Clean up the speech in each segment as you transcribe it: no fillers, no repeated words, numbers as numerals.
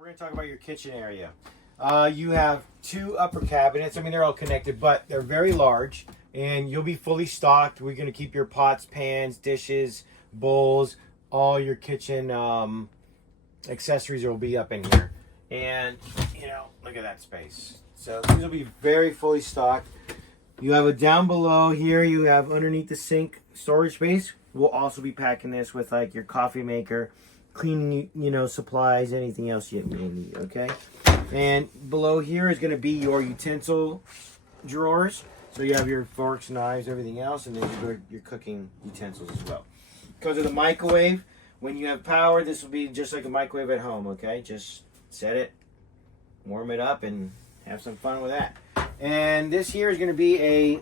We're going to talk about your kitchen area. You have two upper cabinets. I mean, they're all connected, but they're very large, and you'll be fully stocked. We're going to keep your pots, pans, dishes, bowls, all your kitchen accessories will be up in here. And, you know, look at that space. So these will be very fully stocked. You have a down below here, you have underneath the sink storage space. We'll also be packing this with like your coffee maker, cleaning, you know, supplies, anything else you may need, okay? And below here is going to be your utensil drawers. So you have your forks, knives, everything else, and then your cooking utensils as well. Because of the microwave, when you have power, this will be just like a microwave at home, okay? Just set it, warm it up, and have some fun with that. And this here is going to be a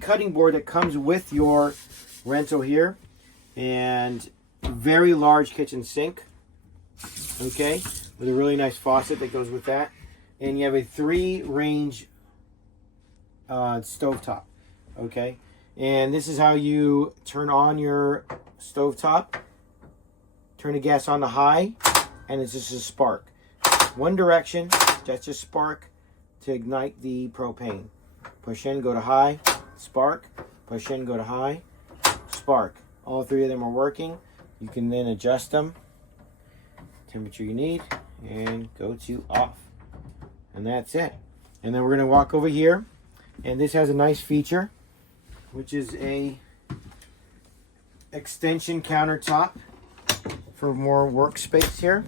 cutting board that comes with your rental here. And very large kitchen sink, okay, with a really nice faucet that goes with that. And you have a 3-range stovetop, okay. And this is how you turn on your stovetop. Turn the gas on to high, and it's just a spark. One direction, that's just spark to ignite the propane. Push in, go to high, spark. Push in, go to high, spark. All three of them are working. You can then adjust them, temperature you need, and go to off. And that's it. And then we're gonna walk over here, and this has a nice feature, which is a extension countertop for more workspace here.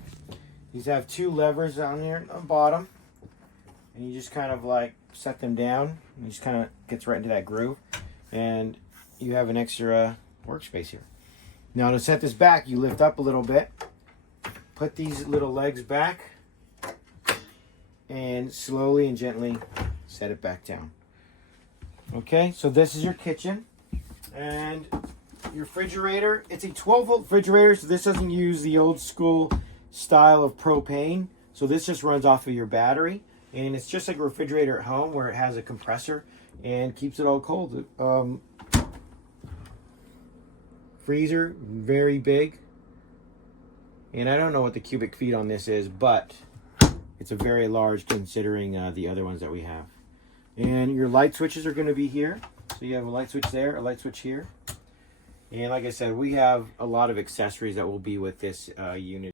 These have 2 levers on here on the bottom, and you just kind of like set them down, and it just kind of gets right into that groove, and you have an extra workspace here. Now to set this back, you lift up a little bit, put these little legs back, and slowly and gently set it back down. Okay, so this is your kitchen. And your refrigerator, it's a 12-volt refrigerator, so this doesn't use the old school style of propane. So this just runs off of your battery. And it's just like a refrigerator at home where it has a compressor and keeps it all cold. Freezer, very big. And I don't know what the cubic feet on this is, but it's a very large considering the other ones that we have. And your light switches are going to be here. So you have a light switch there, a light switch here. And like I said, we have a lot of accessories that will be with this unit.